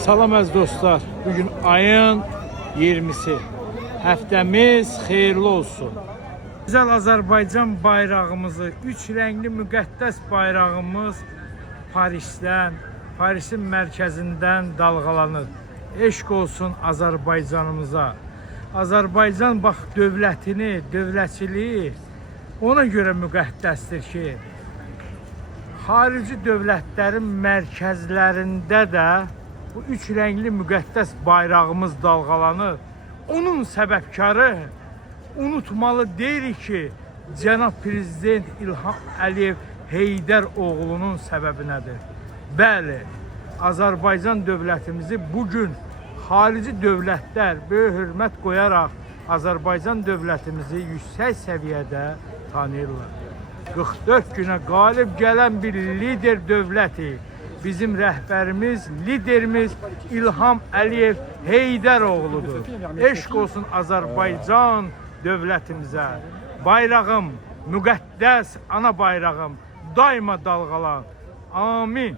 Salam əziz dostlar. Bugün ayın 20'si. Həftəmiz xeyirli olsun. Güzel Azərbaycan bayrağımızı, 3 rəngli müqəddəs bayrağımız Parisin mərkəzindən dalğalanır. Eşq olsun Azərbaycanımıza. Azərbaycan bax dövlətini, dövlətçiliyi ona görə müqəddəsdir ki, xarici dövlətlərin mərkəzlərində də bu 3 rəngli müqəddəs bayrağımız dalğalanır. Onun səbəbkarı unutmalı deyirik ki, Cənab Prezident İlham Əliyev Heydər oğlunun səbəbi nədir? Bəli, Azərbaycan dövlətimizi bugün xarici dövlətlər böyük hörmət qoyaraq Azərbaycan dövlətimizi yüksək səviyyədə tanıyırlar. 44 günə qalib gələn bir lider dövləti, bizim rəhbərimiz, liderimiz İlham Əliyev Heydər oğludur. Eşq olsun Azərbaycan dövlətimizə. Bayrağım, müqəddəs ana bayrağım daima dalğalan. Amin.